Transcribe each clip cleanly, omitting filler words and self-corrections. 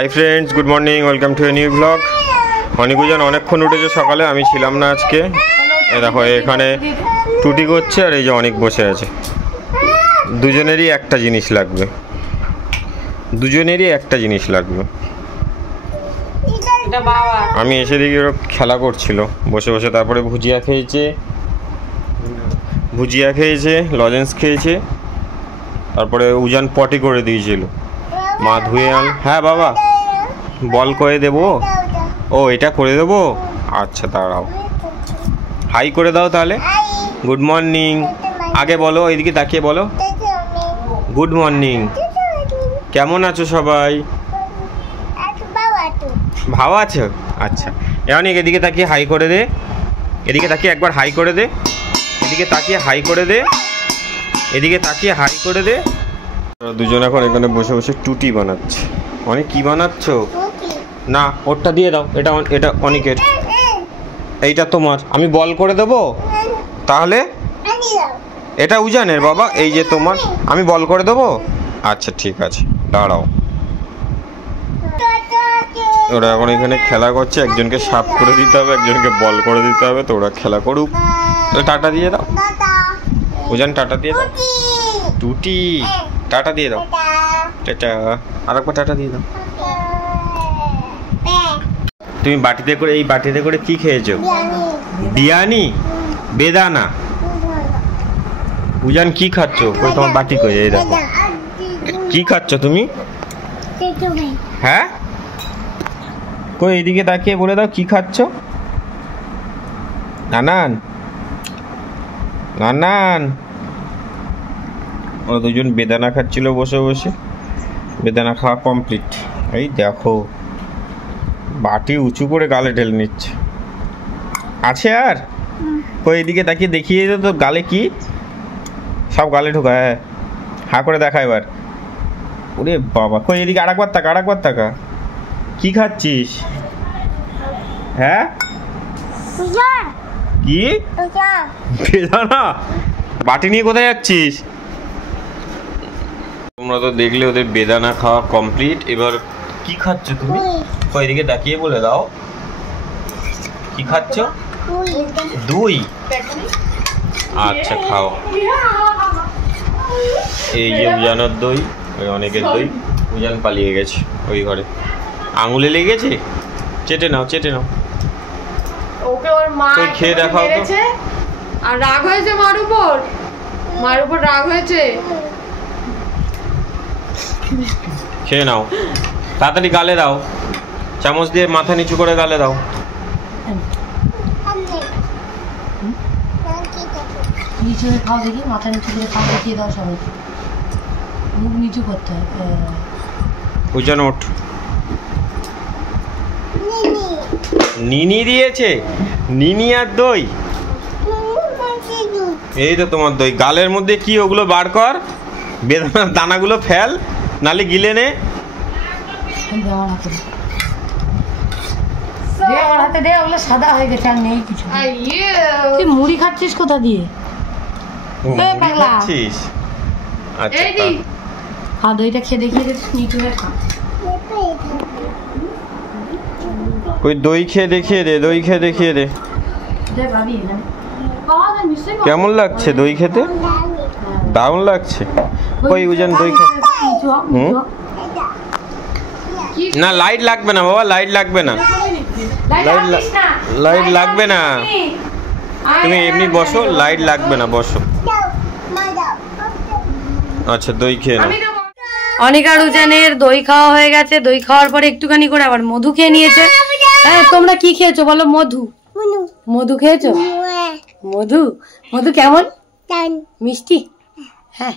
Hi friends, good morning, welcome to a new blog. অনেকজন অনেকক্ষণ উঠেছে সকালে, আমি ছিলাম না আজকে। দেখো এখানে টুটি করছে আর এই যে অনেক বসে আছে। দুজনেরই একটা জিনিস লাগবে, আমি এসে দেখি ওরা খেলা করছিল বসে বসে। তারপরে ভুজিয়া খেয়েছে, লজেন্স খেয়েছে। তারপরে উজান পটি করে দিয়েছিল, মা ধুয়ে আন। হ্যাঁ বাবা, বল করে দেবো। ও এটা করে দেবো, আচ্ছা দাঁড়াও, হাই করে দাও তাহলে। গুড মর্নিং আগে বলো, এইদিকে তাকিয়ে বলো গুড মর্নিং। কেমন আছো সবাই? ভালো আছো? আচ্ছা, এখন এদিকে তাকিয়ে হাই করে দে, এদিকে তাকিয়ে একবার হাই করে দে, এদিকে তাকিয়ে হাই করে দে, এদিকে তাকিয়ে হাই করে দে। দুজন এখন এখানে বসে বসে টুটি বানাচ্ছে। অনেক কি বানাচ্ছ? না ওরটা দিয়ে দাও, এটা অনেকের, এইটা তোমার। আমি বল করে দেবো তাহলে? এটা উজানের বাবা, এই যে তোমার, আমি বল করে দেবো। আচ্ছা ঠিক আছে, দাঁড়াও। ওরা এখন এখানে খেলা করছে, একজনকে সাফ করে দিতে হবে, একজনকে বল করে দিতে হবে। তো ওরা খেলা করুক। টাটা দিয়ে দাও উজান, টাটা দিয়ে দাও। টুটি টাটা দিয়ে দাও, টাটা। আরেকবার টাটা দিয়ে দাও। তুমি বাটিতে করে, এই বাটিতে করে কি খেয়েছো? বিরিয়ানি, বেদানা। উজান কি খাচ্ছ? তোমার বাটি কই? এই দেখো কি খাচ্ছ তুমি? হ্যাঁ কই, এইদিকে তাকিয়ে বলে দাও কি খাচ্ছ। নানান, নানান। ওরা দুজন বেদানা খাচ্ছিল বসে বসে। বেদানা খাওয়া কমপ্লিট। এই দেখো বাটি উঁচু করে গালে ঢেলে নিচ্ছে। আছে আর কই, এদিকে তাকিয়ে দেখিয়ে দে তো গালে কি সব গালে ঢোকা। হ্যাঁ হা করে দেখা এবার। ওরে বাবা, কই এদিকে আরেকবার তাকা। কি খাচ্ছিস? হ্যাঁ কি বেদানা? বাটি নিয়ে কোথায় যাচ্ছিস? তোমরা তো দেখলে ওদের বেদানা খাওয়া কমপ্লিট। এবার কি খাচ্ছ তুমি? কই এদিকে তাকিয়ে বলে দাও কি খাচ্ছ। দই, আচ্ছা খাও। এই যে উজানের দই, ওই অনেকের দই। উজান পালিয়ে গেছে ওই ঘরে, আঙুলে লেগেছে। চেটে নাও। ওকে ওর মা খেয়ে দেখাও তো। আর রাগ হয়েছে মার উপর রাগ হয়েছে। খেয়ে নাও তাড়াতাড়ি, গালে দাও। চামচ দিয়ে মাথা নিচু করে গালে দাও। নিচু করে খাও দেখি, মাথা নিচু করে খাও দেখিয়ে দাও সবাইকে। মুখ নিচু করতে হয়। উজান ওঠ। নিনি দিয়েছে, নিনি আর দই। এই তো তোমার দই। গালের মধ্যে কি ওগুলো বার কর, বেদানার দানাগুলো ফেল, নালে গিলে নে। আমার হাতে দে, ওগুলো সাদা হয়ে গেছে, আর নেই কিছু। তুই মুড়ি খাচ্ছিস কোথা দিয়ে? খাচ্ছিস? আচ্ছা হ্যাঁ, দইটা খেয়ে দেখিয়ে দে, নিচু হয়ে খা। ওই দই খেয়ে দেখিয়ে দে। কেমন লাগছে দই খেতে? দারুণ লাগছে। ওই উজান দই খা। না লাইট লাগবে না বাবা, লাইট লাগবে না। তুমি এমনি বসো, লাইট লাগবে না, বসো। আচ্ছা দই খেয়ে নাও। অনিকার উজানের দই খাওয়া হয়ে গেছে। দই খাওয়ার পরে একটুখানি করে আবার মধু খেয়ে নিয়েছে। হ্যাঁ, তোমরা কি খেয়েছো বলো? মধু খেয়েছো? মধু কেমন? মিষ্টি? হ্যাঁ।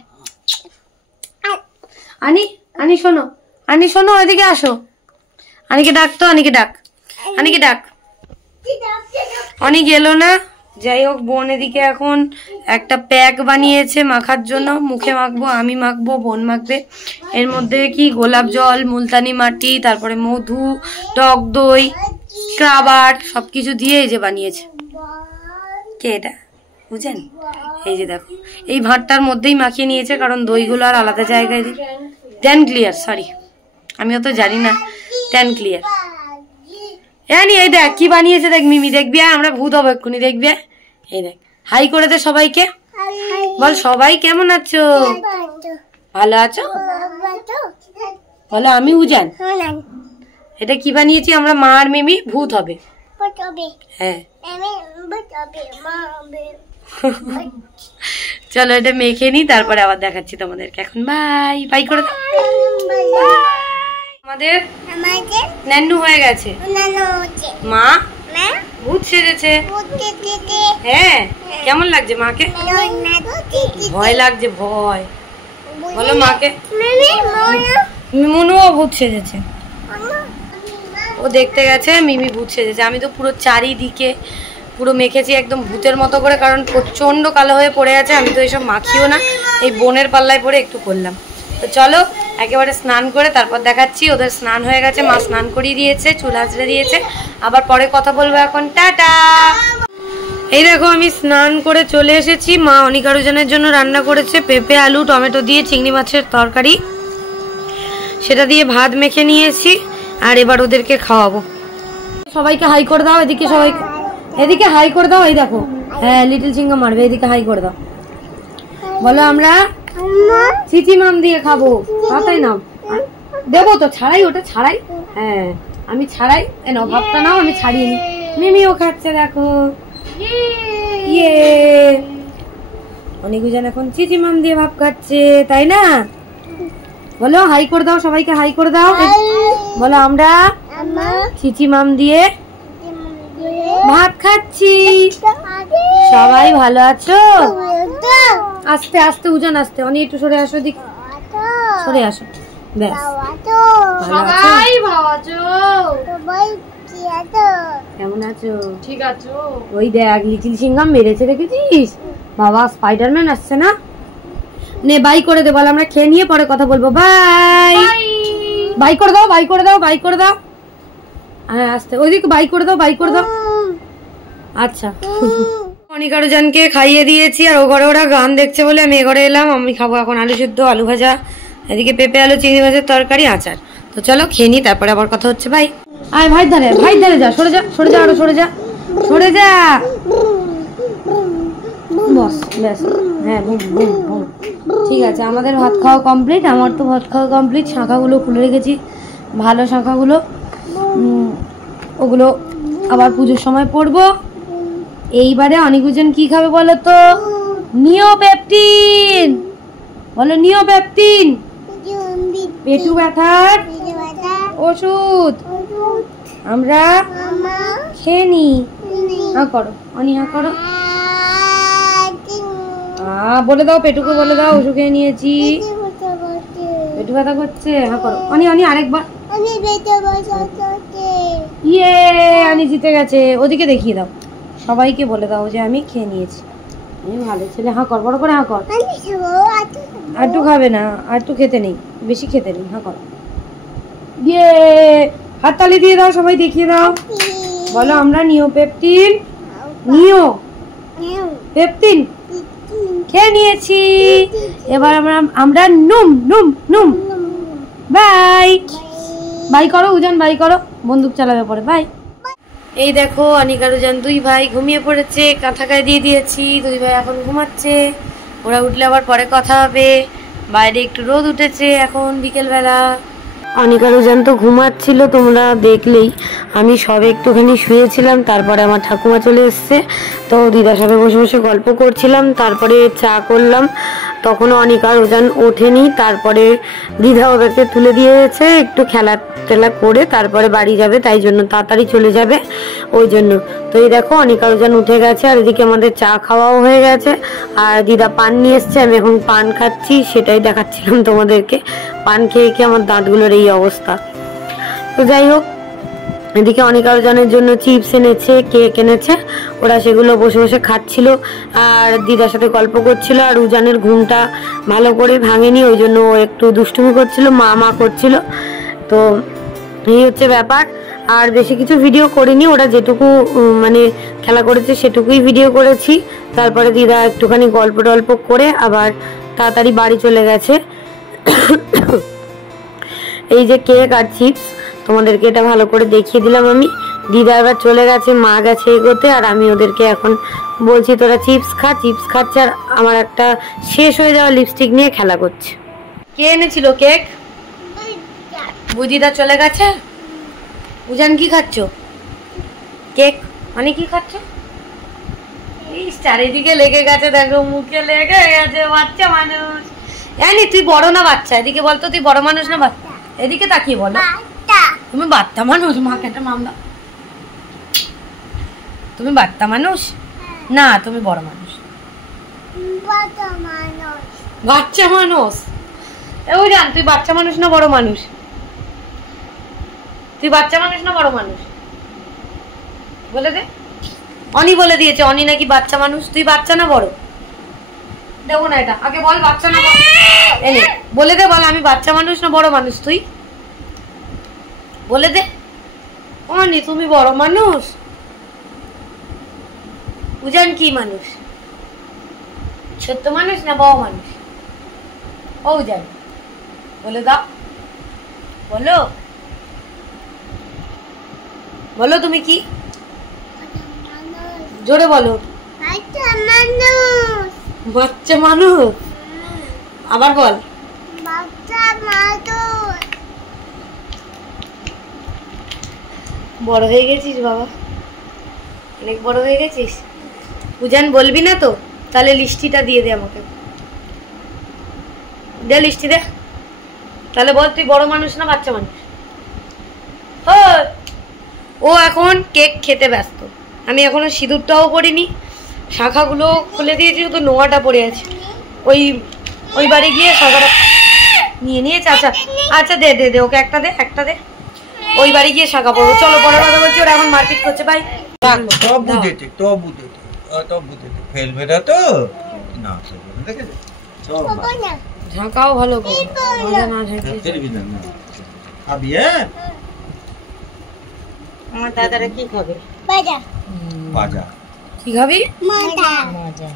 আনি শোনো, এদিকে আসো। আনিকে ডাক তো, আনিকে ডাক। অনেক এলো না। যাই হোক, বোন এদিকে এখন একটা প্যাক বানিয়েছে মাখার জন্য। মুখে মাখবো, আমি মাখবো, বোন মাখবে। এর মধ্যে কি গোলাপ জল, মুলতানি মাটি, তারপরে মধু, টক দই, স্ক্রাবার সবকিছু দিয়ে এই যে বানিয়েছে। কে এটা? বুঝেন? এই যে দেখো, এই ভাঁড়টার মধ্যেই মাখিয়ে নিয়েছে, কারণ দইগুলো আর আলাদা জায়গায় দেন ক্লিয়ার। সরি, আমি অত জানি না স্ট্যান্ড ক্লিয়ার। এই দেখ কি বানিয়েছে দেখ মিমি, দেখবি আমরা ভূত হবো এক্ষুনি, দেখবি। এই দেখ হাই করে দে সবাইকে, বল সবাই কেমন আছো, ভালো আছো বলো। আমি উজান, এটা কি বানিয়েছি আমরা, মা আর মিমি ভূত হবে। হ্যাঁ চলো এটা মেখে নি, তারপরে আবার দেখাচ্ছি তোমাদেরকে। এখন বাই বাই করে দাও। আমাদের নান্নু হয়ে গেছে, মা ভূত সেজেছে। হ্যাঁ কেমন লাগছে মাকে? ভয় লাগছে, ভয় বলো মাকে। মনুও ভূত সেজেছে, ও দেখতে গেছে মিমি ভূত সেজেছে। আমি তো পুরো চারিদিকে পুরো মেখেছি একদম ভূতের মতো করে, কারণ প্রচন্ড কালো হয়ে পড়ে আছে। আমি তো এইসব মাখিও না, এই বোনের পাল্লায় পরে একটু করলাম। তো চলো একেবারে স্নান করে তারপর দেখাচ্ছি। ওদের স্নান হয়ে গেছে, মা স্নান করিয়ে দিয়েছে, চুল আঁচড়ে দিয়েছে, আবার পরে কথা বলবো। এখন টাটা। এই দেখো আমি স্নান করে চলে এসেছি। মা অনিকারুজনের জন্য রান্না করেছে পেঁপে আলু টমেটো দিয়ে চিংড়ি মাছের তরকারি, সেটা দিয়ে ভাত মেখে নিয়েছি, আর এবার ওদেরকে খাওয়াবো। সবাইকে হাই করে দাও, এদিকে সবাইকে, এদিকে হাই করে দাও। এই দেখো, হ্যাঁ লিটল সিংহ মারবে, এদিকে হাই করে দাও। বলো আমরা চিচি মাম দিয়ে খাবো। হাতাই নাও, দেবো তো, ছাড়াই ওটা ছাড়াই। হ্যাঁ আমি ছাড়াই, নাও ভাবটা নাও, আমি ছাড়িয়ে নি। মিমিও খাচ্ছে দেখো, ইয়ে অনিকুজান এখন চিচি মাম দিয়ে ভাব খাচ্ছে, তাই না? বলো হাই করে দাও, সবাইকে হাই করে দাও। বলো আমরা চিচি মাম দিয়ে ভাত খাচ্ছি। সবাই ভালো আছো? আস্তে আস্তে উজান, আস্তে। অনেক একটু সরে আসো, দিক সরে আসো, ব্যাস। সবাই ভালো আছো? কেমন আছো? ঠিক আছো? ওই দেখ লিটিল সিংহাম মেরেছে, দেখেছিস? বাবা স্পাইডারম্যান আসছে না? নে বাই করে দে, বল আমরা খেয়ে নিয়ে পরে কথা বলবো। বাই বাই করে দাও, বাই করে দাও, বাই করে দাও। হ্যাঁ আস্তে, ওইদিকে বাই করে দাও, বাই করে দাও। আচ্ছা অনিকারুজানকে খাইয়ে দিয়েছি, আর ও ঘরে ওরা গান দেখছে বলে আমি এ ঘরে এলাম। আমি খাবো এখন আলু সিদ্ধ, আলু ভাজা, এদিকে পেঁপে আলু চিংড়ি মাছের তরকারি, আচার। তো চলো খেয়ে নি, তারপরে আবার কথা হচ্ছে। ভাই আয়, ভাই ধারে, ভাই ধারে যা, সরে যা, সরে যা, আরো সরে যা, সরে যা। বস ব্যাস, হ্যাঁ বুম বুম বুম। ঠিক আছে আমাদের ভাত খাওয়া কমপ্লিট। আমার তো ভাত খাওয়া কমপ্লিট। শাঁখাগুলো খুলে রেখেছি, ভালো শাঁখাগুলো, ওগুলো আবার পুজোর সময় পরবো। এইবারে অনিকুজান কি খাবে বলো তো? নিওপেপটিন। বলো নিওপেপটিন, পেটু ব্যথার ওষুধ। আমরা খেয়ে নি। হ্যাঁ করো অনি, হ্যাঁ করো, বলে দাও পেটুকে, বলে দাও ওষুধ খেয়ে নিয়েছি, পেটু ব্যথা করছে। হ্যাঁ করো অনি, অনি আরেকবার। ইয়ে অনি জিতে গেছে। ওদিকে দেখিয়ে দাও, সবাইকে বলে দাও যে আমি খেয়ে নিয়েছি, আমি ভালো ছেলে। হ্যাঁ কর, বড় করে হ্যাঁ কর। আর একটু খাবে না, আর একটু খেতে নেই, বেশি খেতে নেই। হ্যাঁ কর। ইয়ে হাততালি দিয়ে দাও, সবাই দেখিয়ে দাও। বলো আমরা নিওপেপটিন, নিওপেপটিন খেয়ে নিয়েছি। এবার আমরা num num num. Bye bye করো উজান, বাই করো, বন্দুক চালাবে পরে। বাই। এই দেখো অনিকারুজান দুই ভাই ঘুমিয়ে পড়েছে, কাঁথা গায়ে দিয়ে দিয়েছি। দুই ভাই এখন ঘুমাচ্ছে, ওরা উঠলে আবার পরে কথা হবে। বাইরে একটু রোদ উঠেছে এখন বিকেলবেলা। অনিকারুজান তো ঘুমাচ্ছিল, তোমরা দেখলেই। আমি সবে একটুখানি শুয়েছিলাম, তারপরে আমার ঠাকুমা চলে এসছে, তো দিদার সাথে বসে বসে গল্প করছিলাম। তারপরে চা করলাম, তখনও অনিকারুজান ওঠেনি। তারপরে দিদা ওদেরকে তুলে দিয়েছে, একটু খেলা টেলা করে তারপরে বাড়ি যাবে, তাই জন্য তাড়াতাড়ি চলে যাবে, ওই জন্য। তো এই দেখো অনিকারুজান উঠে গেছে, আর এদিকে আমাদের চা খাওয়াও হয়ে গেছে, আর দিদা পান নিয়ে এসছে। আমি এখন পান খাচ্ছি, সেটাই দেখাচ্ছিলাম তোমাদেরকে। পান খেয়ে খেয়ে আমার দাঁতগুলোর এই অবস্থা। তো যাই হোক, এদিকে অনিকারুজানের জন্য চিপস এনেছে, কেক এনেছে, ওরা সেগুলো বসে বসে খাচ্ছিল আর দিদার সাথে গল্প করছিল। আর উজানের ঘুমটা ভালো করে ভাঙেনি, ওই জন্য ও একটু দুষ্টুমি করছিল, মা মা করছিল। তো এই হচ্ছে ব্যাপার। আর বেশি কিছু ভিডিও করিনি, ওরা যেটুকু মানে খেলা করেছে সেটুকুই ভিডিও করেছি। তারপরে দিদা একটুখানি গল্প টল্প করে আবার তাড়াতাড়ি বাড়ি চলে গেছে। এই যে কেক আর চিপস তোমাদেরকে এটা ভালো করে দেখিয়ে দিলাম আমি। দিদা এবার চলে গেছে, মা গেছে এগোতে, আর আমি ওদেরকে এখন বলছি তোরা চিপস খা। চিপস খাচ্ছে আর আমার একটা শেষ হয়ে যাওয়া লিপস্টিক নিয়ে খেলা করছে। কে এনেছিল কেক? বুঝিদা চলে গেছে। উজান কি খাচ্ছ? কেক মানে কি খাচ্ছ? চারিদিকে লেগে গেছে, দেখো মুখে লেগে গেছে। বাচ্চা মানুষ জানি, তুই বড় না বাচ্চা? এদিকে বলতো, তুই বড় মানুষ না বাচ্চা? এদিকে তাকিয়ে বলো, তুমি বাচ্চা মানুষ। মাকে একটা মামলা, তুমি বাচ্চা মানুষ না, তুমি বড় মানুষ। বাচ্চা মানুষ এও জান, তুই বাচ্চা মানুষ না বড় মানুষ? তুই বাচ্চা মানুষ না বড় মানুষ বলে দে। অনি বলে দিয়েছে, অনি নাকি বাচ্চা মানুষ। তুই বাচ্চা না বড়? দেবো না এটা, আগে বল বাচ্চা না বড়। এনে বলে দে, বল আমি বাচ্চা মানুষ না বড় মানুষ? তুই বলে দে। অনি তুমি বড় মানুষ। উজান কি মানুষ? ছোট্ট মানুষ না বড় মানুষ? ও উজান বলে দাও, বলো বলো তুমি কি? জোরে বলো। বাচ্চা মানুষ। আবার বল। বড় হয়ে গেছিস বাবা, অনেক বড় হয়ে গেছিস। উজান বলবি না তো? তাহলে লিস্টিটা দিয়ে দে আমাকে, দে লিস্টি দে। তাহলে বল তুই বড় মানুষ না বাচ্চা মানুষ? ও এখন কেক খেতে ব্যস্ত। আমি এখনো সিঁদুরটাও পরিনি, শাখাগুলো খুলে দিয়েছি, শুধু নোয়াটা পড়ে আছে। ওই বাড়ি গিয়ে শাখাটা নিয়ে নিয়েছে। আচ্ছা আচ্ছা দে দে দে, ওকে একটা দে, একটা দে। ওই বাড়ি গিয়ে শাখা পড়বো। চলো পরে কথা বলছি, ওরা এখন মারপিট করছে। ভাই ঝাঁকাও ভালো করে, মজা না ঝাঁকিয়ে। আমার দাদারা কি খাবে? বাজা। কি খাবি? মজা।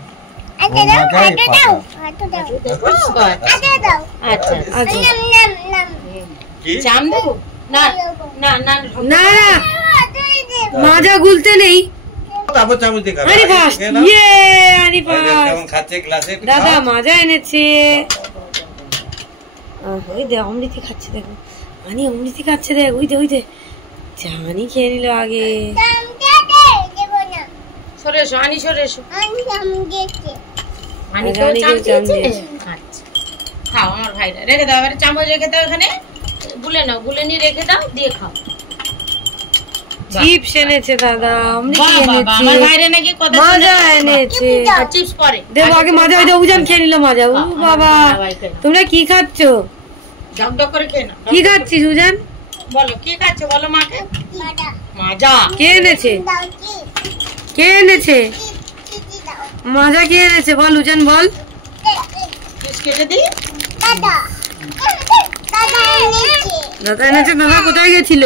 মাজা গুলতে নেই। দাদা মাজা এনেছে। অমৃতি খাচ্ছে, দেখো আনি অমৃতি খাচ্ছে, দেখ ওই দে ওই দে। জানি খেয়ে নিল আগে। সরে এসো আনি, সরে এসো। খাও আমার ভাইরা, রেখে দাও, এবারে চামচ রেখে দাও এখানে, গুলে নাও, গুলে নিয়ে রেখে দাও, দিয়ে খাও। চিপস এনেছে দাদা, আমার ভাইরা নাকি মাজা এনেছে। চিপস পরে দেবো, আগে মাজা। ওই উজান খেয়ে নিল মাজা। ও বাবা, তোমরা কি খাচ্ছ? ঝকঝক করে খেয়ে নাও। কি খাচ্ছিস উজান? বলো কি খাচ্ছ, বলো মাকে। মাজা। কে এনেছে? কে এনেছে মাজা? কে এনেছে বল উজান, বল। দাদা এনেছে। দাদা কোথায় গেছিল?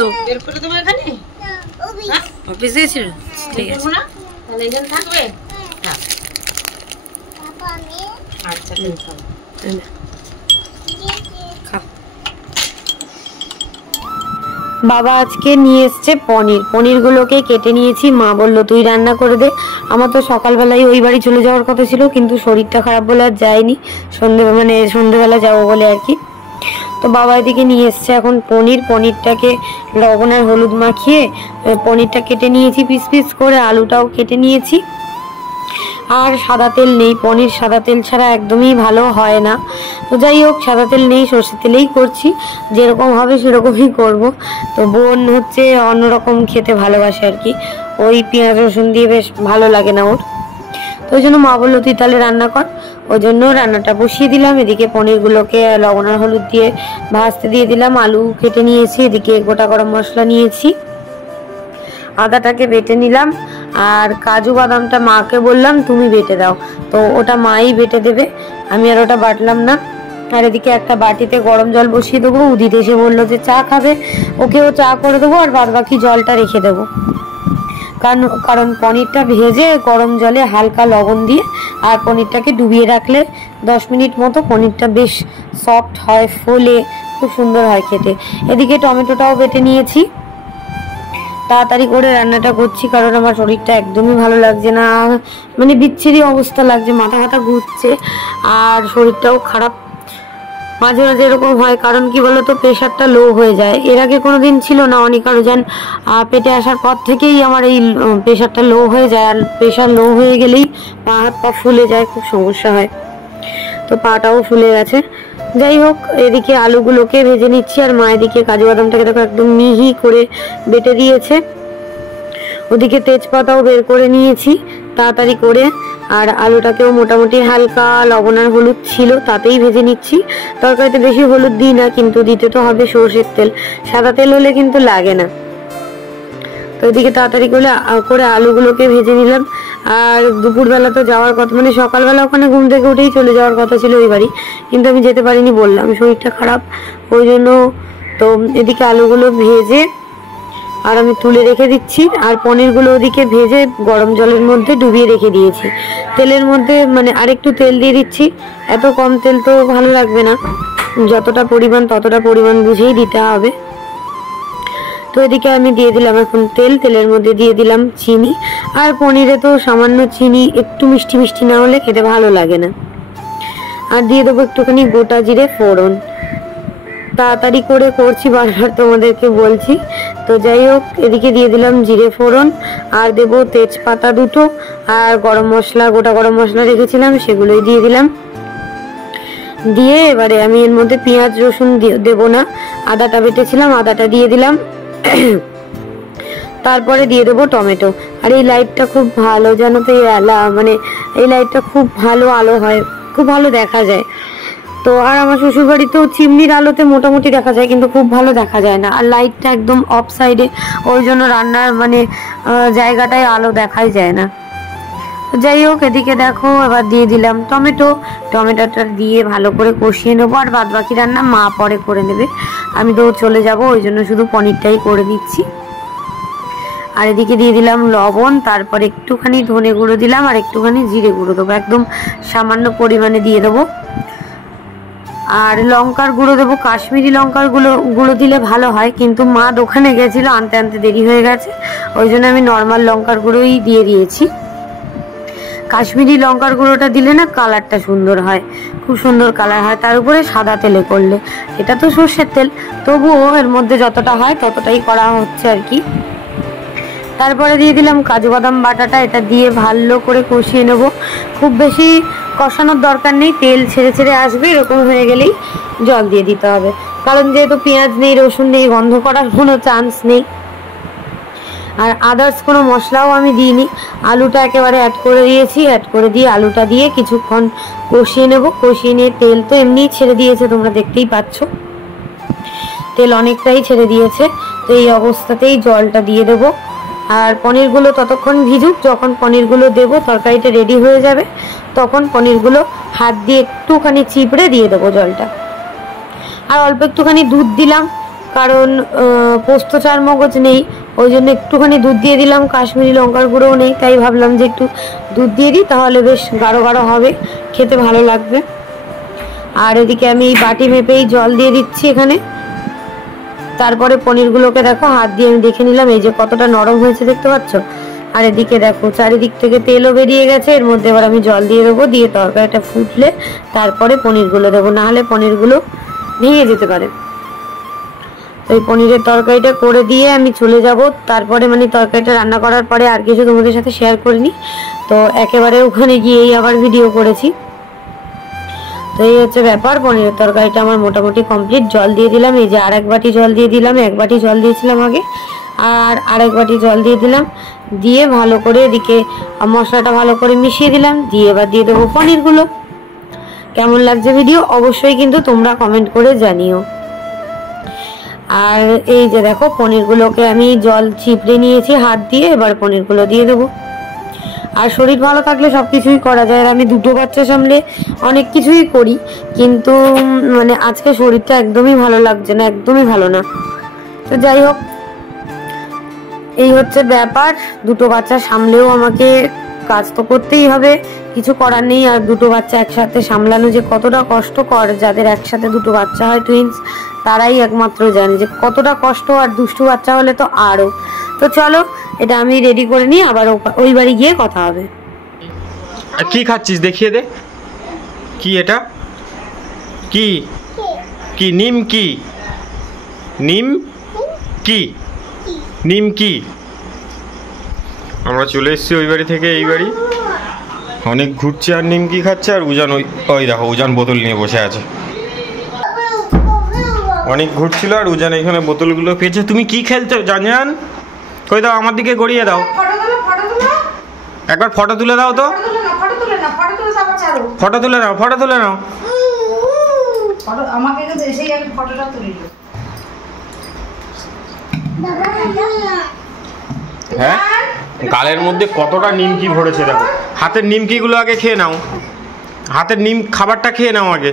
অফিসে গেছিল। ঠিক আছে, থাকবে। আচ্ছা বাবা আজকে নিয়ে এসছে পনিরগুলোকে কেটে নিয়েছি। মা বললো তুই রান্না করে দে। আমার তো সকালবেলায় ওই বাড়ি চলে যাওয়ার কথা ছিল, কিন্তু শরীরটা খারাপ বলে আর যাইনি। সন্ধ্যেবেলা যাবো বলে আর কি। তো বাবা এদিকে নিয়ে এসছে এখন পনিরটাকে লবণ আর হলুদ মাখিয়ে পনিরটা কেটে নিয়েছি পিস পিস করে, আলুটাও কেটে নিয়েছি। আর সাদা তেল নেই, পনির সাদা তেল ছাড়া একদমই ভালো হয় না। তো যাই হোক, সাদা তেল নেই, সর্ষের তেলেই করছি। যেরকম হবে সেরকমই করব। তো বোন হচ্ছে অন্যরকম খেতে ভালোবাসে আর কি, ওই পেঁয়াজ রসুন দিয়ে বেশ ভালো লাগে না ওর। তো ওই জন্য মা বললো তুই তাহলে রান্না কর। ওই জন্য রান্নাটা বসিয়ে দিলাম। এদিকে পনিরগুলোকে লবণ আর হলুদ দিয়ে ভাজতে দিয়ে দিলাম। আলু কেটে নিয়েছি, এদিকে গোটা গরম মশলা নিয়েছি, আদাটাকে বেটে নিলাম। আর কাজু বাদামটা মাকে বললাম তুমি বেটে দাও, তো ওটা মাই বেটে দেবে, আমি আর ওটা বাটলাম না। আর এদিকে একটা বাটিতে গরম জল বসিয়ে দেবো। উদিত এসে বললো যে চা খাবে, ওকেও চা করে দেবো, আর বাদ বাকি জলটা রেখে দেবো। কারণ পনিরটা ভেজে গরম জলে হালকা লবণ দিয়ে আর পনিরটাকে ডুবিয়ে রাখলে 10 মিনিট মতো পনিরটা বেশ সফট হয়, ফোলে, খুব সুন্দর হয় খেতে। এদিকে টমেটোটাও বেটে নিয়েছি, তাড়াতাড়ি করে রান্নাটা করছি কারণ আমার শরীরটা একদমই ভালো লাগছে না, মানে বিচ্ছিরি অবস্থা লাগছে, মাথা ব্যথা ঘুরছে আর শরীরটাও খারাপ। মাঝে মাঝে এরকম হয়, কারণ কি বলতো প্রেশারটা লো হয়ে যায়। এর আগে কোনোদিন ছিল না, অনিকার ওজন পেটে আসার পর থেকেই আমার এই প্রেশারটা লো হয়ে যায়, আর প্রেশার লো হয়ে গেলেই পা হাত পা ফুলে যায়, খুব সমস্যা হয়। তো পাটাও ফুলে গেছে। যাই হোক, এদিকে আলুগুলোকে ভেজে নিচ্ছি আর মা এদিকে কাজু বাদামটাকে দেখো একদম মিহি করে বেটে দিয়েছে। ওদিকে তেজপাতাও বের করে নিয়েছি তাড়াতাড়ি করে, আর আলুটাকেও মোটামুটি হালকা লবণ আর হলুদ ছিল তাতেই ভেজে নিচ্ছি। তরকারিতে বেশি হলুদ দিই না, কিন্তু দিতে তো হবে সর্ষের তেল, সাদা তেল হলে কিন্তু লাগে না। তো এদিকে তাড়াতাড়ি করে আলুগুলোকে ভেজে নিলাম। আর দুপুরবেলা তো যাওয়ার কথা, মানে সকালবেলা ওখানে ঘুম থেকে উঠেই চলে যাওয়ার কথা ছিল ওই বাড়ি, কিন্তু আমি যেতে পারিনি, বললাম শরীরটা খারাপ ওই জন্য। তো এদিকে আলুগুলো ভেজে আর আমি তুলে রেখে দিচ্ছি, আর পনিরগুলো ওদিকে ভেজে গরম জলের মধ্যে ডুবিয়ে রেখে দিয়েছি। তেলের মধ্যে মানে আরেকটু তেল দিয়ে দিচ্ছি, এত কম তেল তো ভালো লাগবে না, যতটা পরিমাণ ততটা পরিমাণ বুঝেই দিতে হবে। তো এদিকে আমি দিয়ে দিলাম এখন তেলের মধ্যে দিয়ে দিলাম চিনি, আর পনিরে তো সামান্য চিনি, একটু মিষ্টি মিষ্টি না হলে খেতে ভালো লাগে না। আর দিয়ে দেবো একটুখানি গোটা জিরে ফোড়ন। তাড়াতাড়ি করে করছি, বারবার তোমাদেরকে বলছি। তো যাই হোক, এদিকে দিয়ে দিলাম জিরে ফোড়ন, আর দেবো তেজপাতা দুটো, আর গরম মশলা, গোটা গরম মশলা রেখেছিলাম সেগুলোই দিয়ে দিলাম। দিয়ে এবারে আমি এর মধ্যে পেঁয়াজ রসুন দেবো না, আদাটা বেটেছিলাম আদাটা দিয়ে দিলাম। তারপরে দিয়ে দেবো টমেটো। আর এই লাইটটা খুব ভালো জানো তো, মানে এই লাইটটা খুব ভালো আলো হয়, খুব ভালো দেখা যায়। তো আর আমার শ্বশুর বাড়িতেও চিমনির আলোতে মোটামুটি দেখা যায়, কিন্তু খুব ভালো দেখা যায় না। আর লাইটটা একদম অফ সাইডে, ওই জন্য রান্নার মানে জায়গাটায় আলো দেখাই যায় না। যাই হোক, এদিকে দেখো এবার দিয়ে দিলাম টমেটোটা দিয়ে ভালো করে কষিয়ে নেবো, আর বাদ বাকি রান্না মা পরে করে নেবে, আমি তো চলে যাব, ওই জন্য শুধু পনিরটাই করে দিচ্ছি। আর এদিকে দিয়ে দিলাম লবণ, তারপর একটুখানি ধনে গুঁড়ো দিলাম, আর একটুখানি জিরে গুঁড়ো দেবো, একদম সামান্য পরিমাণে দিয়ে দেবো। আর লঙ্কার গুঁড়ো দেবো, কাশ্মীরি লঙ্কার গুঁড়ো দিলে ভালো হয়, কিন্তু মা দোকানে গেছিল, আনতে আনতে দেরি হয়ে গেছে, ওই জন্য আমি নর্মাল লঙ্কার গুঁড়োই দিয়ে দিয়েছি। কাশ্মীরি লঙ্কার গুঁড়োটা দিলে না কালারটা সুন্দর হয়, খুব সুন্দর কালার হয়, তার উপরে সাদা তেলে করলে। এটা তো সর্ষের তেল, তবুও এর মধ্যে যতটা হয় ততটাই করা হচ্ছে আর কি। তারপরে দিয়ে দিলাম কাজু বাদাম বাটাটা, এটা দিয়ে ভালো করে কষিয়ে নেব। খুব বেশি কষানোর দরকার নেই, তেল ছেড়ে ছেড়ে আসবে, এরকম হয়ে গেলেই জল দিয়ে দিতে হবে, কারণ যেহেতু পেঁয়াজ নেই রসুন নেই, গন্ধ করার কোনো চান্স নেই। আর আদার্স কোনো মশলাও আমি দিইনি, আলুটা একেবারে অ্যাড করে দিয়েছি, অ্যাড করে দিয়ে আলুটা দিয়ে কিছুক্ষণ কষিয়ে নেব। কষিয়ে নিয়ে তেল তো এমনিই ছেড়ে দিয়েছে, তোমরা দেখতেই পাচ্ছ তেল অনেকটাই ছেড়ে দিয়েছে। তো এই অবস্থাতেই জলটা দিয়ে দেবো, আর পনিরগুলো ততক্ষণ ভিজুক, যখন পনিরগুলো দেবো তরকারিটা রেডি হয়ে যাবে, তখন পনিরগুলো হাত দিয়ে একটুখানি চিপড়ে দিয়ে দেবো জলটা। আর অল্প একটুখানি দুধ দিলাম, কারণ পোস্ত চার মগজ নেই, ওই জন্য একটুখানি দুধ দিয়ে দিলাম, কাশ্মীরি লঙ্কার গুঁড়োও নেই, তাই ভাবলাম যে একটু দুধ দিয়ে দিই, তাহলে বেশ গাঢ় গাঢ় হবে, খেতে ভালো লাগবে। আর এদিকে আমি এই বাটি মেপেই জল দিয়ে দিচ্ছি এখানে। তারপরে পনিরগুলোকে দেখো হাত দিয়ে আমি দেখে নিলাম, এই যে কতটা নরম হয়েছে দেখতে পাচ্ছ। আর এদিকে দেখো চারিদিক থেকে তেলও বেরিয়ে গেছে, এর মধ্যে এবার আমি জল দিয়ে দেবো, দিয়ে তরকারিটা ফুটলে তারপরে পনিরগুলো দেবো, নাহলে পনিরগুলো ভেঙে যেতে পারে। তো এই পনিরের তরকারিটা করে দিয়ে আমি চলে যাব। তারপরে মানে তরকারিটা রান্না করার পরে আর কিছু তোমাদের সাথে শেয়ার করিনি, তো একেবারে ওখানে গিয়েই আবার ভিডিও করেছি। তো এই হচ্ছে ব্যাপার, পনিরের তরকারিটা আমার মোটামুটি কমপ্লিট। জল দিয়ে দিলাম, এই যে আর এক বাটি জল দিয়ে দিলাম, এক বাটি জল দিয়েছিলাম আগে, আর আরেক বাটি জল দিয়ে দিলাম, দিয়ে ভালো করে এদিকে মশলাটা ভালো করে মিশিয়ে দিলাম, দিয়ে এবার দিয়ে দেবো পনিরগুলো। কেমন লাগছে ভিডিও অবশ্যই কিন্তু তোমরা কমেন্ট করে জানিও। আর এই যে দেখো পনিরগুলোকে আমি জল চিপড়ে নিয়েছি হাত দিয়ে, এবার পনিরগুলো দিয়ে দেবো। আর শরীর ভালো থাকলে সব কিছুই করা যায়, আর আমি দুটো বাচ্চা সামলে অনেক কিছুই করি, কিন্তু মানে আজকে শরীরটা একদমই ভালো লাগছে না, একদমই ভালো না। তো যাই হোক, এই হচ্ছে ব্যাপার, দুটো বাচ্চা সামলেও আমাকে কাজ তো করতেই হবে, কিছু করার নেই। আর দুটো বাচ্চা একসাথে সামলানো যে কতটা কষ্টকর, যাদের একসাথে দুটো বাচ্চা হয় টুইন্স, তারাই একমাত্র জানে যে কতটা কষ্ট। আর দুষ্টু বাচ্চা হলে তো আরও। তো চলো এটা আমি রেডি করে নিই, আবার ওই বাড়ি গিয়ে কথা হবে। কি খাচ্ছিস দেখিয়ে দে, কি এটা, কি কি নিম, কি নিম, কি নিম, কি? আমরা চলে এসেছি ওই বাড়ি থেকে এই বাড়ি, অনেক ঘুরছে আর নিমকি খাচ্ছে। আর উজান ওই দেখো উজান বোতল নিয়ে বসে আছে। অনেক ঘুরছিল আর উজান এখানে বোতলগুলো পেয়েছে। তুমি কি খেলছো জানজান? কই দাও, আমার দিকে গড়িয়ে দাও, একবার ফটো তুলে দাও তো। ফটো তুলে নাও, ফটো তুলে নাও। আমাকে এসেই আমি ফটোটা তুলে দিই। হ্যাঁ, গালের মধ্যে কতটা নিমকি ভরেছে দেখো। হাতের নিমকিগুলো আগে খেয়ে নাও, হাতের নিম খাবারটা খেয়ে নাও আগে।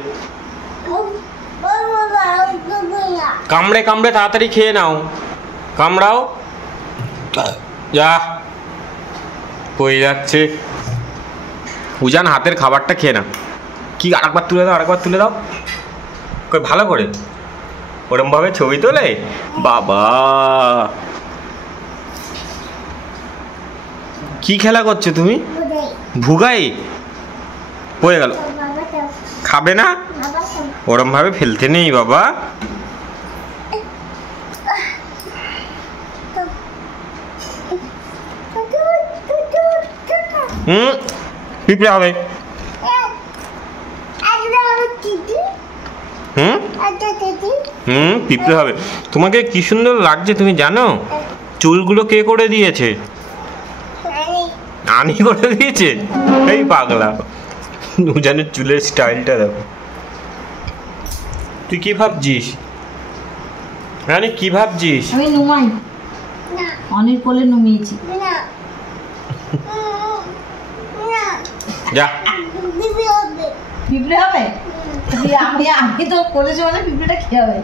কামড়ে কামড়ে তাড়াতাড়ি খেয়ে নাও, কামড়াও। যা কই যাচ্ছে উজান, হাতের খাবারটা খেয়ে নাও। কি আরেকবার তুলে দাও, আরেকবার তুলে দাও, কই ভালো করে ওরম ভাবে ছবি তোলে বাবা। কি খেলা করছো তুমি? ভুগাই পড়ে গেল, খাবে না, ওরম ভাবে ফেলতে নেই বাবা। পিঁপড়ে হবে। পিঁপড়ে হবে। তোমাকে কি সুন্দর লাগছে তুমি জানো? চুলগুলো কে করে দিয়েছে? আনি করে দিয়েছে। এই পাগলা, উজানের চুলের স্টাইলটা দেখো। তুই কি ভাবছিস? রানী কি ভাবছিস? আমি নুমাই, অনেক কোলে নুমিয়েছি। যা পিঁপড়ে হবে। আমি তো করেছি মানে পিঁপড়েটা কি হবে?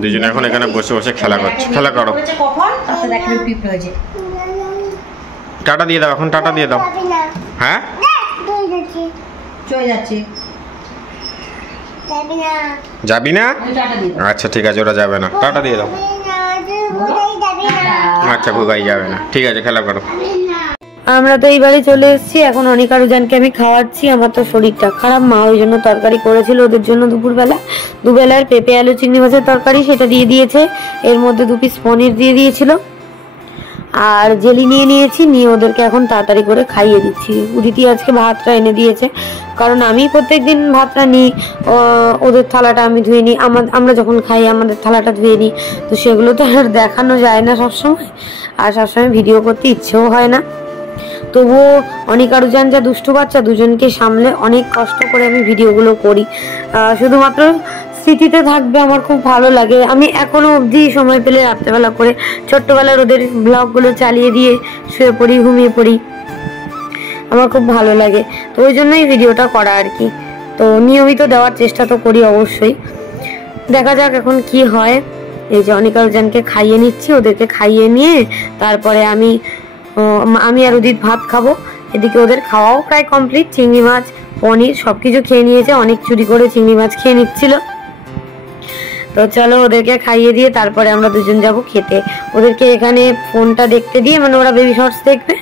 দুজন এখন এখানে বসে বসে খেলা করছে। খেলা করো। কখন তাতে দেখবে পিঁপড়ে হয়েছে। টাটা দিয়ে দাও, এখন টাটা দিয়ে দাও। হ্যাঁ চলে যাচ্ছে। যাবি না? আচ্ছা ঠিক আছে, ওরা যাবে না। টাটা দিয়ে দাও। আচ্ছা গুগাই যাবে না, ঠিক আছে খেলা করো। আমরা তো এই বাড়ি চলে এসেছি। এখন অনিক আর উজানকে আমি খাওয়াচ্ছি। আমার তো শরীরটা খারাপ, মা ওই জন্য তরকারি করেছিল ওদের জন্য দুবেলার পেঁপে আলু চিংড়ি মাছের তরকারি, সেটা দিয়ে দিয়েছে। এর মধ্যে 2 পিস পনির দিয়ে দিয়েছিল আর জেলি নিয়ে নিয়েছি। নিয়ে ওদেরকে এখন তাড়াতাড়ি করে খাইয়ে দিচ্ছি। উদিতি আজকে ভাতটা এনে দিয়েছে, কারণ আমি প্রত্যেকদিন ভাতটা নিই, ওদের থালাটা আমি ধুয়ে নিই। আমরা যখন খাই আমাদের থালাটা ধুয়ে নিই, তো সেগুলো তো আর দেখানো যায় না সবসময়, আর সবসময় ভিডিও করতে ইচ্ছেও হয় না। তবুও অনিক আর উজান যা দুষ্টু বাচ্চা, দুজনকে সামলে অনেক কষ্ট করে আমি ভিডিওগুলো করি। শুধুমাত্র স্মৃতিতে থাকবে, আমার খুব ভালো লাগে। আমি এখনো অবধি সময় পেলে রাত্রেবেলা করে ছোট্টবেলার ওদের ব্লগগুলো চালিয়ে দিয়ে শুয়ে পড়ি, ঘুমিয়ে পড়ি, আমার খুব ভালো লাগে। তো ওই জন্যই ভিডিওটা করা আর কি। তো নিয়মিত দেওয়ার চেষ্টা তো করি অবশ্যই। দেখা যাক এখন কি হয়। এই যে অনিক আর উজানকে খাইয়ে নিচ্ছি, ওদেরকে খাইয়ে নিয়ে তারপরে আমি আর উদিত ভাত খাবো। এদিকে ওদের খাওয়াও প্রায় কমপ্লিট। চিংড়ি মাছ পনির সবকিছু খেয়ে নিয়েছে, অনেক চুরি করে চিংড়ি মাছ খেয়ে নিচ্ছিল। তো চলো ওদেরকে খাইয়ে দিয়ে তারপরে আমরা দুজন যাব খেতে। ওদেরকে এখানে ফোনটা দেখতে দিয়ে, মানে ওরা বেবি শর্টস দেখবে,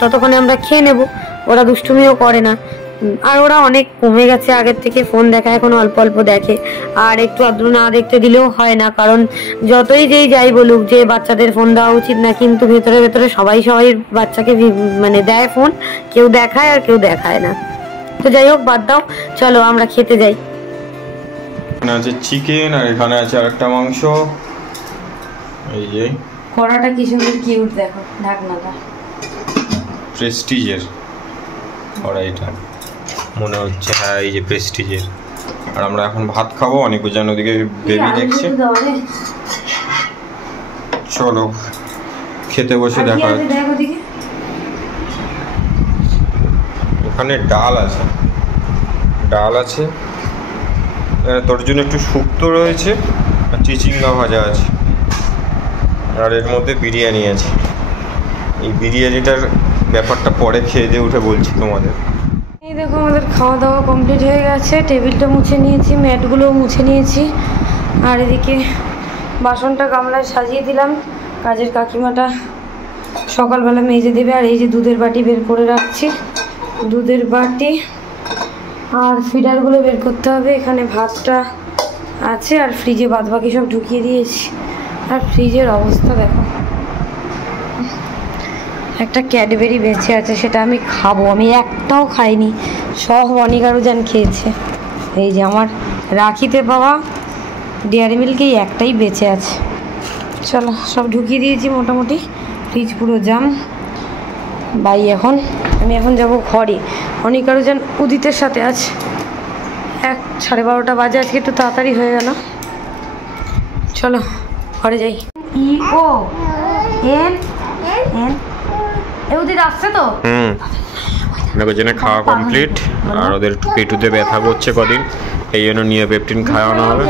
ততক্ষণে আমরা খেয়ে নেব। ওরা দুষ্টুমিও করে না, আর ওরা অনেক কমে গেছে আগের থেকে। ফোন দেখা এখন অল্প অল্প দেখে, আর একটু আদ্র না দেখতে দিলেও হয় না। কারণ যতই যাই বলুক যে বাচ্চাদের ফোন দেওয়া উচিত না, কিন্তু ভেতরে ভেতরে সবাই বাচ্চাকে মানে দেয় ফোন, কেউ দেখায় আর কেউ দেখায় না। তো যাই হোক, বাদ দাও, চলো আমরা খেতে যাই। এখানে আছে চিকেন আর এখানে আছে আরেকটা মাংস। এই যে কড়াটা কি সুন্দর কিউট, দেখো ঢাকনাটা প্রেস্টিজের কড়াইটা মনে হচ্ছে। হ্যাঁ এই যে প্রেস্টিজের। আর আমরা এখন ভাত খাবো। অনেক উজান ওদিকে বেবি দেখছে। চলো খেতে বসে দেখা হচ্ছে। ওখানে ডাল আছে, তোর জন্য একটু শুক্তো রয়েছে আর চিচিঙ্গা ভাজা আছে, আর এর মধ্যে বিরিয়ানি আছে। এই বিরিয়ানিটার ব্যাপারটা পরে খেয়ে দিয়ে উঠে বলছি তোমাদের। এই দেখো আমাদের খাওয়া দাওয়া কমপ্লিট হয়ে গেছে, টেবিলটা মুছে নিয়েছি, ম্যাটগুলোও মুছে নিয়েছি, আর এদিকে বাসনটা গামলায় সাজিয়ে দিলাম। কাজের কাকিমাটা সকালবেলা মেজে দেবে। আর এই যে দুধের বাটি বের করে রাখছি, দুধের বাটি আর ফিডারগুলো বের করতে হবে। এখানে ভাতটা আছে আর ফ্রিজে বাদবাকি সব ঢুকিয়ে দিয়েছি। আর ফ্রিজের অবস্থা দেখো, একটা ক্যাডবেরি বেঁচে আছে, সেটা আমি খাবো। আমি একটাও খাইনি, সব অনিকারুজান খেয়েছে। এই যে আমার রাখিতে পাওয়া ডেয়ারি মিল্কেই একটাই বেঁচে আছে। চলো সব ঢুকিয়ে দিয়েছি মোটামুটি, ফ্রিজ পুরো জাম। আমি এখন যাব ঘরে। অনিকারুজান উদিতের সাথে আছে। 12:30 বাজে, আজকে একটু তাড়াতাড়ি হয়ে গেল। চলো ঘরে যাই। ও এন এন উদিত আসছে তো? জন্য খাওয়া কমপ্লিট। আর ওদের পেটুতে ব্যথা করছে কদিন, এই জন্য নিওপেপটিন খাওয়ানো হবে।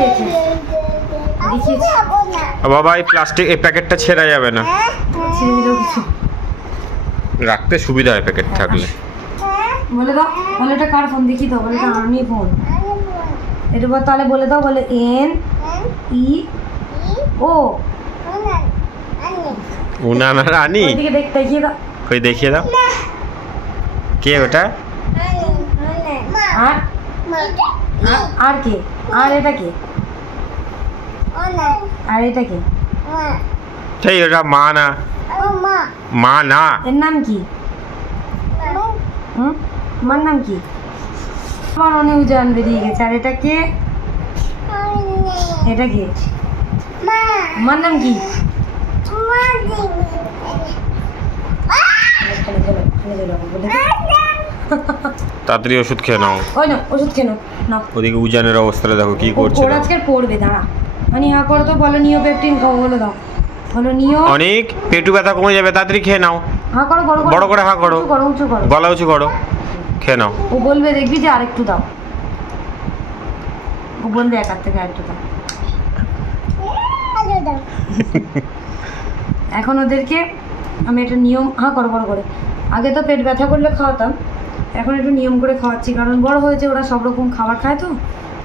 বাবা এই প্লাস্টিক এই প্যাকেটটা ছেঁড়া যাবে না, রাখতে সুবিধা হয় প্যাকেট থাকলে। বলে দাও, বলে এটা কার ফোন দেখি তো, বলে এটা আমি ফোন। এটা তাহলে বলে দাও, বলে এন ই ও উনানা রানী। ওইদিকে দেখিয়ে দাও, কই দেখিয়ে দাও, কে ওটা? আর কে? আর এটা কে? আর এটা কে? সেই ওটা মা না, মা না। এর নাম কি? মার নাম কি? আমার অনেক উজান বেরিয়ে গেছে। আর এটা কে? এটা কে? মার নাম কি? তাড়াতাড়ি ওষুধ খেয়ে নাও। ওই না ওষুধ খেয়ে নাও। ওদিকে উজানের অবস্থাটা দেখো কি করছে। ওর আজকে পড়বে, দাঁড়া। মানে হা করো তো, বলো নিওপেপটিন খাও, বলে দাও, বলো নিও। অনেক পেটু ব্যথা কমে যাবে, তাড়াতাড়ি খেয়ে নাও। হা করো, বড় করে হা করো, উঁচু করো, গলা উঁচু করো, খেয়ে নাও। ও বলবে, দেখবি যে আরেকটু দাও। ও বলবে একার থেকে আরেকটু দাও। এখন ওদেরকে আমি একটা নিয়ম, হা করো বড় করে। আগে তো পেট ব্যথা করলে খাওয়াতাম, এখন একটু নিয়ম করে খাওয়াচ্ছি, কারণ বড় হয়েছে, ওরা সব রকম খাবার খায় তো,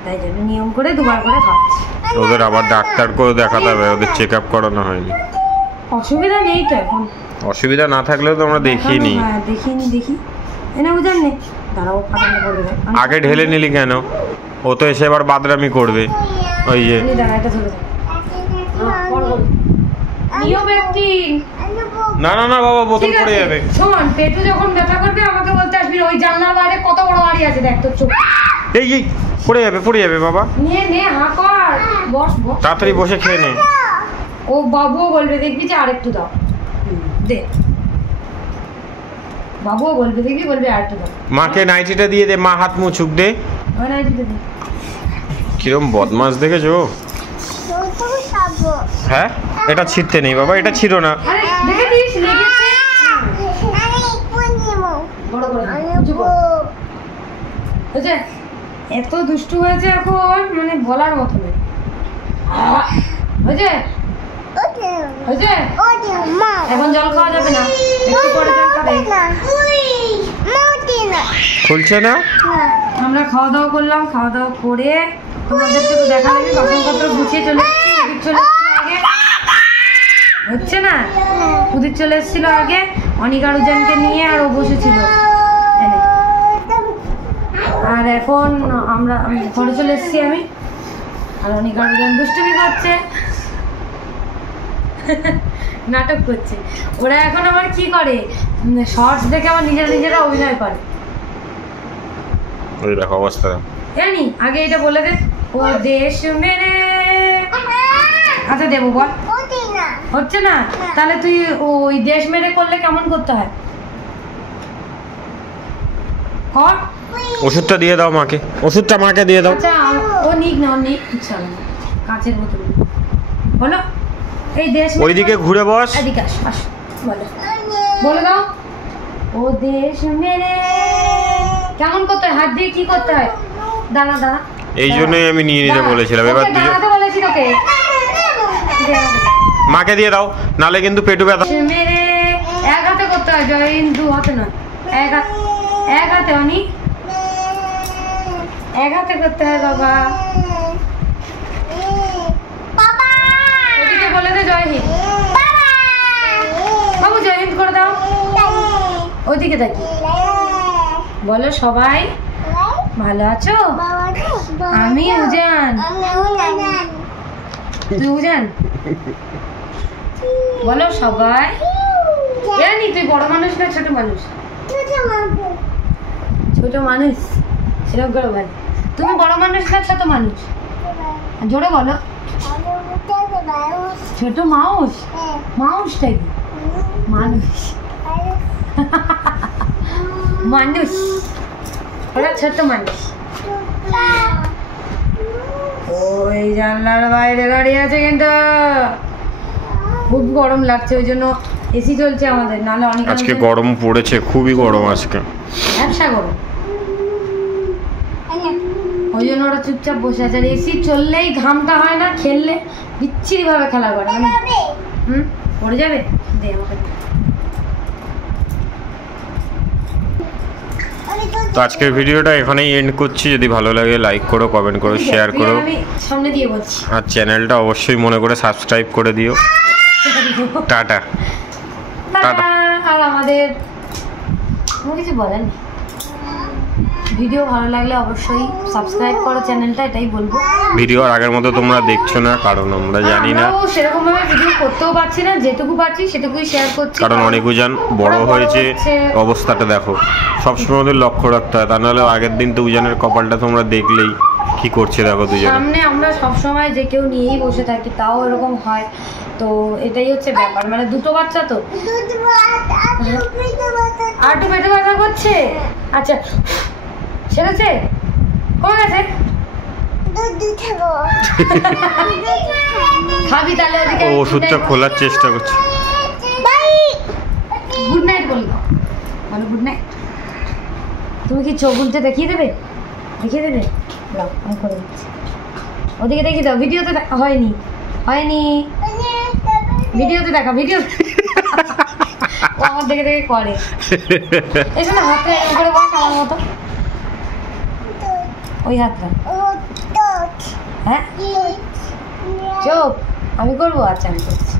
তাই জন্য নিয়ম করে 2বার করে খাওয়াচ্ছি। ওদের আবার ডাক্তার করে দেখাতে হবে, ওদের চেক আপ করানো হয়নি। অসুবিধা নেই তো এখন, অসুবিধা না থাকলেও তো আমরা দেখিনি। হ্যাঁ দেখি এনে বুঝান নে, দাঁড়াও পাঠানো করবে। আগে ঢেলে নিলি কেন? ও তো এসে এবার বাদরামি করবে। ওই যে দাঁড়া, এটা ধরে নিওপেপটিন। না না না বাবা, বোতল পড়ে যাবে। শোন, পেটু যখন ব্যথা করবে আমাকে বলতে আসবি। ওই জানলার বাইরে কত বড় বাড়ি আছে, দেখ তোর চোখ। এই পড়ে যাবে বাবা। নে হা কর, বস। তাড়াতাড়ি বসে খেয়ে নে। ও বাবুও বলবে, দেখবি যে আরেকটু দাও, দে। বাবুও বলবে, দেখবি, বলবে আরেকটু দাও। মাকে নাইটিটা দিয়ে দে, মা হাত মুছুক দে। নাইটিটা দে। কিরম বদমাস দেখেছো? হ্যাঁ, এটা ছিঁড়তে নেই বাবা, এটা ছিঁড়ো না। আরে দেখে দিস, লেগেছে। বড় করে উঁচু কর। বুঝছে? এত দুষ্টু হয়েছে এখন, মানে বলার মতো নয়। বুঝছে? এখন জল খাওয়া যাবে না, একটু পরে জল খাবে। খুলছে না। আমরা খাওয়া দাওয়া করলাম, খাওয়া দাওয়া করে তোমাদের তো দেখা লাগবে। বাসনপত্র গুছিয়ে চলে এসেছিল আগে, হচ্ছে না, উদিত চলে এসেছিল আগে অনিকারুজানকে নিয়ে, আর ও বসেছিল। আর এখন আমরা ঘরে চলে এসেছি আমি, আর অনিকারুজান দুষ্টুমি করছে, নাটক করছে। ওরা এখন আবার কি করে, শর্টস দেখে আবার নিজেরা অভিনয় করে। ওই দেখো অবস্থা জানি, আগে এটা বলে দে। ও দেশ মেরে, আচ্ছা দেবো, বল। হচ্ছে না, তাহলে তুই ওই দেশ মেরে করলে কেমন করতে হয় কর। ওষুধটা দিয়ে দাও মাকে, ওষুধটা মাকে দিয়ে দাও। আচ্ছা ও নিক না, ইচ্ছা না, কাঁচের বোতল বলো। এই দেশ ওইদিকে ঘুরে বস, এদিকে আস, বলো, বলে দাও। ও দেশ মেরে কেমন করতে হয়, হাত দিয়ে কি করতে হয়? দাঁড়া। এই জন্যই আমি নিয়ে নিতে বলেছিলাম। এবার দাঁড়াতে বলেছি তোকে, মাকে দিয়ে দাও, নালে কিন্তু পেটু ব্যথা। মেরে এক হাতে করতে হয়, জয় হিন্দ দু হাতে নয়, এক হাতে অনি, এক হাতে করতে হয় বাবা। ওদিকে বলে দে জয় হিন্দ, বাবু জয় হিন্দ করে দাও। ওইদিকে দেখি বলো সবাই ভালো আছো? আমি উজান, তুই উজান বলো সবাই। জানি তুই বড় মানুষ না ছোট মানুষ? ছোট মানুষ, সেরকম করে বল। তুমি বড় মানুষ না ছোট মানুষ? জোরে বলো। ছোট মাউস? মাউসটা কি? মানুষ। মানুষ, ওরা ছোট মানুষ। ওই জানলার বাইরে গাড়ি আছে কিন্তু খুব গরম লাগছে, ওই জন্য এসি চলছে আমাদের, নাহলে অনেক আজকে গরম পড়েছে, খুবই গরম আজকে, ব্যবসা গরম, ওই জন্য ওরা চুপচাপ বসে আছে। আর এসি চললেই ঘামটা হয় না, খেললে বিচ্ছিরি ভাবে খেলা করে। পড়ে যাবে, দে আমাকে। তো আজকের ভিডিওটা এখানেই এন্ড করছি। যদি ভালো লাগে লাইক করো, কমেন্ট করো, শেয়ার করো, আমি সামনে দিয়ে বলছি, আর চ্যানেলটা অবশ্যই মনে করে সাবস্ক্রাইব করে দিও। টাটা। টাটা। আর আমাদের কিছু বলার নেই, ভিডিও ভালো লাগলে অবশ্যই সাবস্ক্রাইব করো চ্যানেলটা, এটাই বলবো। ভিডিও আগের মতো তোমরা দেখছো না, কারণ আমরা জানি না, সেরকম ভাবে ভিডিও করতেও পারছি না, যেটুকু পারছি সেটুকুই শেয়ার করছি। কারণ অনেক উজান বড় হয়েছে, অবস্থাটা দেখো, সবসময় ওদের লক্ষ্য রাখতে হয়, তা নাহলে আগের দিন তো উজানের কপালটা তোমরা দেখলেই কি করছে দেখো দুজনে। সামনে আমরা সবসময় যে কেউ নিয়েই বসে থাকি, তাও এরকম হয়। তো এটাই হচ্ছে ব্যাপার, মানে দুটো বাচ্চা তো, আর একটু পেটে ব্যথা করছে। আচ্ছা সেরেছে, কমে গেছে? খাবি তাহলে? ওষুধটা খোলার চেষ্টা করছে। গুড নাইট বলি, বলো গুড নাইট। তুমি কি চোখ উল্টে দেখিয়ে দেবে? দেখিয়ে দেবে, আমি করে দিচ্ছি। ওদিকে দেখিয়ে দাও, ভিডিওতে হয়নি, হয়নি, ভিডিওতে দেখা, ভিডিও ও আমার দেখে দেখে করে। এখানে হাতটা এরকম করে বস আমার মতো, ওই হাতটা, হ্যাঁ চোখ আমি করবো। আচ্ছা আমি করছি।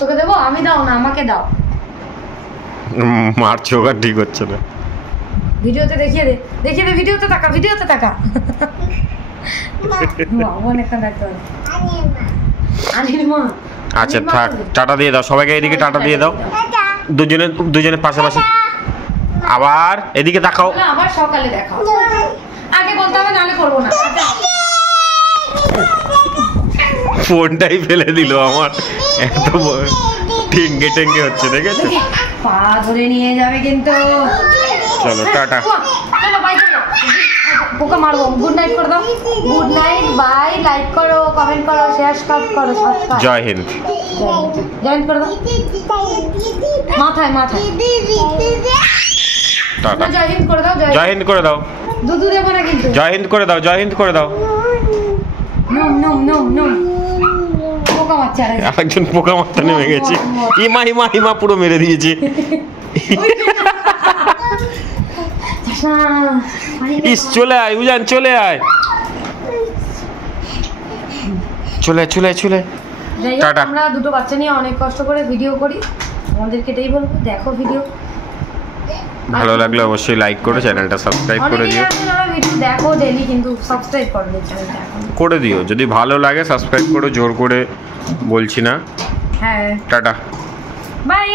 তোকে দেবো আমি? দাও না, আমাকে দাও। মার চোখ আর ঠিক হচ্ছে না। ভিডিওতে দেখিয়ে দে, দেখিয়ে দে, ভিডিওতে তাকা, ভিডিওতে তাকা। আচ্ছা থাক, টাটা দিয়ে দাও সবাইকে, এদিকে টাটা দিয়ে দাও, দুজনে পাশাপাশি। আবার এদিকে তাকাও, আবার সকালে দেখাও। আগে বলতে হবে, নালে করবো না। ফোনটাই ফেলে দিল আমার, এত টেঙ্গে টেঙ্গে হচ্ছে, দেখেছো? পা ধরে নিয়ে যাবে কিন্তু। চলো টাটা, চলো বাই। পোকা মারবো। গুড নাইট করে দাও। Good night, bye. লাইক করো, কমেন্ট করো, শেয়ার করো, সাবস্ক্রাইব। জয় হিন্দ। জয় হিন্দ করে দাও মাথায়, মাথায়। টাটা। জয় হিন্দ করে দাও, জয় হিন্দ করে দাও। দুধু দেবো না কিন্তু। জয় হিন্দ করে দাও, জয় হিন্দ করে দাও। Num num num num. পোকা মারছে, আরেকজন পোকা মারতে নেমে গেছে। ইমা পুরো মেরে দিয়েছে। ইস চলে আয় উজান, চলে আয়, চলে। টাটা। আমরা দুটো বাচ্চা নিয়ে অনেক কষ্ট করে ভিডিও করি, আমাদেরকে এটাই বলবো, দেখো ভিডিও ভালো লাগলে অবশ্যই লাইক করো, চ্যানেলটা সাবস্ক্রাইব করে দিও। ভিডিও দেখো ডেইলি, কিন্তু সাবস্ক্রাইব করো চ্যানেলটা করে দিও, যদি ভালো লাগে সাবস্ক্রাইব করো, জোর করে বলছি না। হ্যাঁ, টাটা, বাই।